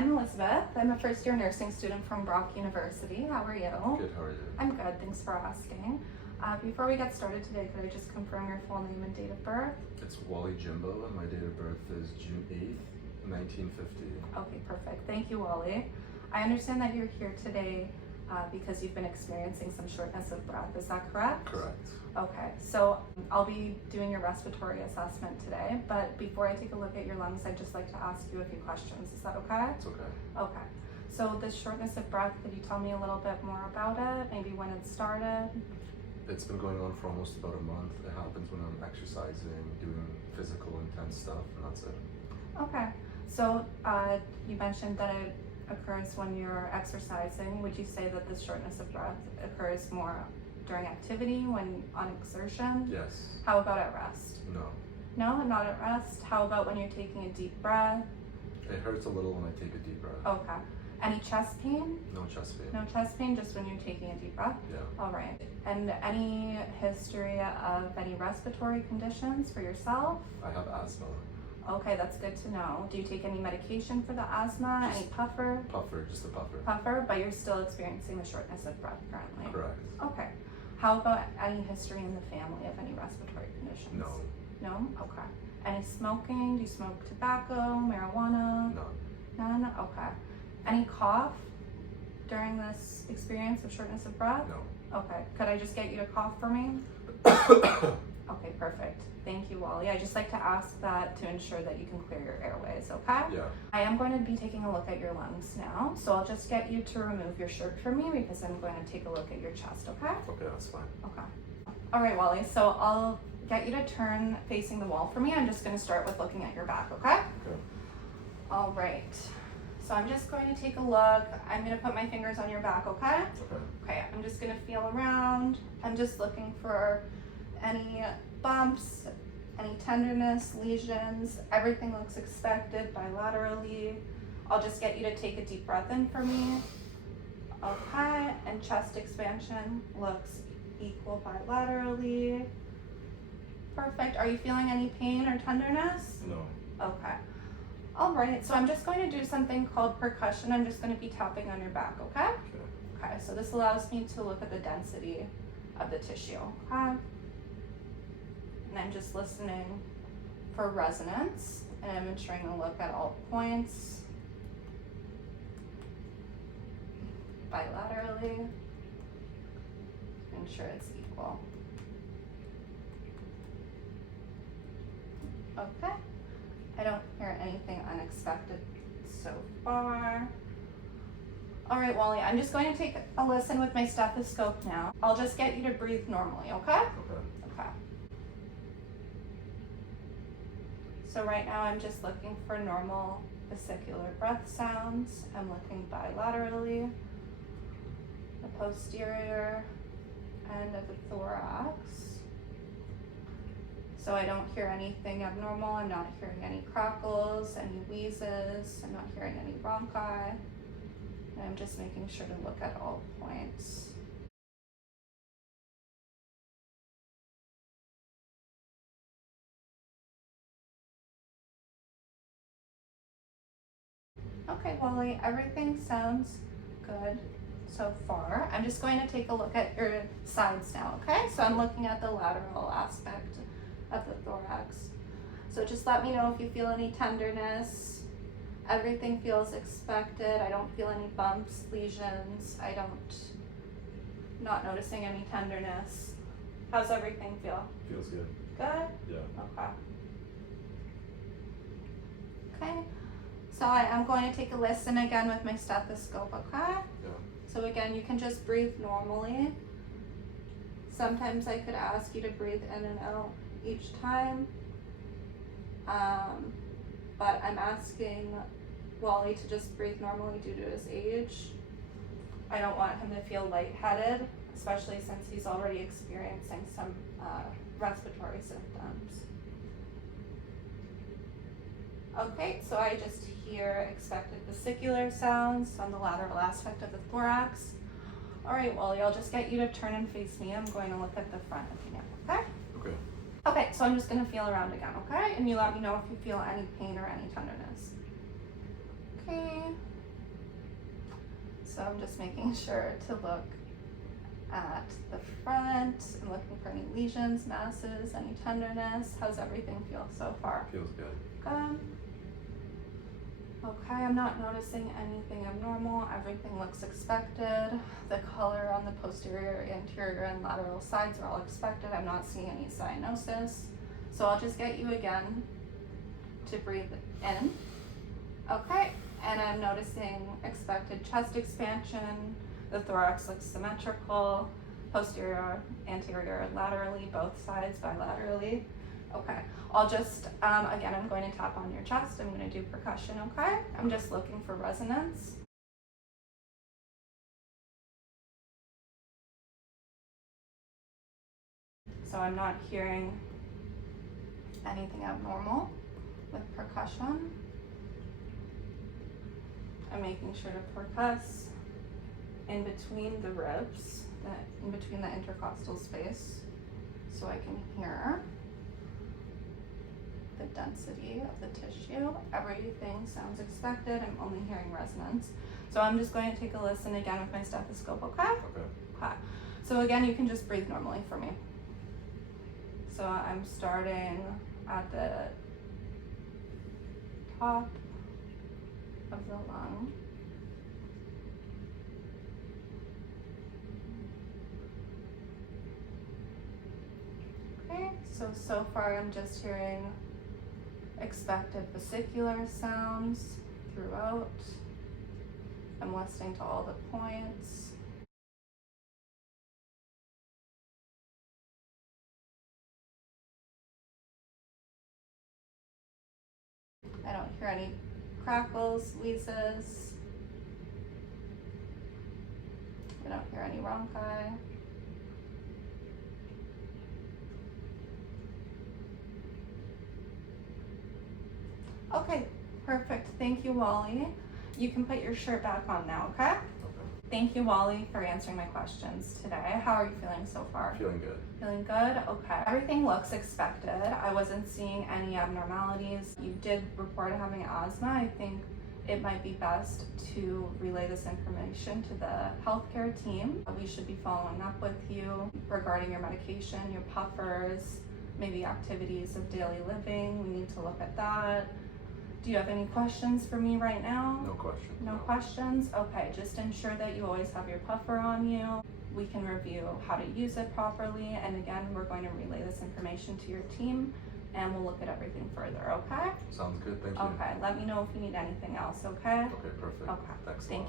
I'm Elizabeth. I'm a first-year nursing student from Brock University. How are you? Good, how are you? I'm good, thanks for asking. Before we get started today, could I just confirm your full name and date of birth? It's Wally Jimbo, and my date of birth is June 8th, 1950. Okay, perfect. Thank you, Wally. I understand that you're here today because you've been experiencing some shortness of breath. Is that correct? Correct. Okay, so I'll be doing your respiratory assessment today, but before I take a look at your lungs, I'd just like to ask you a few questions. Is that okay? It's okay. Okay. So this shortness of breath, could you tell me a little bit more about it? Maybe when it started? It's been going on for almost about a month. It happens when I'm exercising, doing physical intense stuff, and that's it. Okay. So you mentioned that it occurs when you're exercising. Would you say that this shortness of breath occurs more during activity, when on exertion? Yes. How about at rest? No. No, not at rest. How about when you're taking a deep breath? It hurts a little when I take a deep breath. Okay. Any chest pain? No chest pain. No chest pain, just when you're taking a deep breath? Yeah. All right. And any history of any respiratory conditions for yourself? I have asthma. Okay, that's good to know. Do you take any medication for the asthma? Any puffer? Puffer, just a puffer. Puffer, but you're still experiencing the shortness of breath currently? Correct. Okay. How about any history in the family of any respiratory conditions? No. No? Okay. Any smoking? Do you smoke tobacco, marijuana? None. None? Okay. Any cough during this experience of shortness of breath? No. Okay. Could I just get you to cough for me? Okay, perfect. Thank you, Wally. I just like to ask that to ensure that you can clear your airways, okay? Yeah. I am going to be taking a look at your lungs now, so I'll just get you to remove your shirt for me because I'm going to take a look at your chest, okay? Okay, that's fine. Okay. All right, Wally, so I'll get you to turn facing the wall for me. I'm just going to start with looking at your back, okay? Okay. All right. So I'm just going to take a look. I'm going to put my fingers on your back, okay? Okay. Okay, I'm just going to feel around. I'm just looking for any bumps, any tenderness, lesions. Everything looks expected bilaterally. I'll just get you to take a deep breath in for me. Okay, and chest expansion looks equal bilaterally. Perfect. Are you feeling any pain or tenderness? No. Okay. All right, so I'm just going to do something called percussion. I'm just going to be tapping on your back, okay? Okay. Okay, so this allows me to look at the density of the tissue, okay? And I'm just listening for resonance, and I'm ensuring to look at all points bilaterally. Ensure it's equal. Okay. I don't hear anything unexpected so far. All right, Wally, I'm just going to take a listen with my stethoscope now. I'll just get you to breathe normally, okay? Okay. Okay. So right now I'm just looking for normal vesicular breath sounds. I'm looking bilaterally, the posterior end of the thorax. So I don't hear anything abnormal. I'm not hearing any crackles, any wheezes. I'm not hearing any bronchi. And I'm just making sure to look at all points. Okay, Wally, everything sounds good so far. I'm just going to take a look at your sides now, okay? So I'm looking at the lateral aspect of the thorax. So just let me know if you feel any tenderness. Everything feels expected. I don't feel any bumps, lesions. Not noticing any tenderness. How's everything feel? Feels good. Good? Yeah. Okay. Okay. So I am going to take a listen again with my stethoscope, okay? Yeah. So again, you can just breathe normally. Sometimes I could ask you to breathe in and out each time. But I'm asking Wally to just breathe normally due to his age. I don't want him to feel lightheaded, especially since he's already experiencing some respiratory symptoms. Okay, so I just hear expected vesicular sounds on the lateral aspect of the thorax. All right, Wally, I'll just get you to turn and face me. I'm going to look at the front of you now, okay? Okay. Okay, so I'm just gonna feel around again, okay? And you let me know if you feel any pain or any tenderness. Okay, So I'm just making sure to look at the front. I'm looking for any lesions, masses, any tenderness. How's everything feel so far? Feels good. Good. Okay, I'm not noticing anything abnormal. Everything looks expected. The color on the posterior, anterior, and lateral sides are all expected. I'm not seeing any cyanosis. So I'll just get you again to breathe in. Okay, and I'm noticing expected chest expansion. The thorax looks symmetrical. Posterior, anterior, laterally, both sides bilaterally. Okay, I'll just, again, I'm going to tap on your chest. I'm going to do percussion, okay? I'm just looking for resonance. So I'm not hearing anything abnormal with percussion. I'm making sure to percuss in between the ribs, in between the intercostal space, so I can hear the density of the tissue. Everything sounds expected. I'm only hearing resonance. So I'm just going to take a listen again with my stethoscope, okay? Okay. Okay. So again, you can just breathe normally for me. So I'm starting at the top of the lung. Okay, so far I'm just hearing expected vesicular sounds throughout. I'm listening to all the points. I don't hear any crackles, wheezes. I don't hear any rhonchi. Okay, perfect. Thank you, Wally. You can put your shirt back on now, okay? Okay. Thank you, Wally, for answering my questions today. How are you feeling so far? Feeling good. Feeling good? Okay. Everything looks expected. I wasn't seeing any abnormalities. You did report having asthma. I think it might be best to relay this information to the healthcare team. We should be following up with you regarding your medication, your puffers, maybe activities of daily living. We need to look at that. Do you have any questions for me right now? No questions. No questions? Okay, just ensure that you always have your puffer on you. We can review how to use it properly. And again, we're going to relay this information to your team and we'll look at everything further, okay? Sounds good. Thank you. Okay, let me know if you need anything else, okay? Okay, perfect. Okay, Thanks a thank lot. you.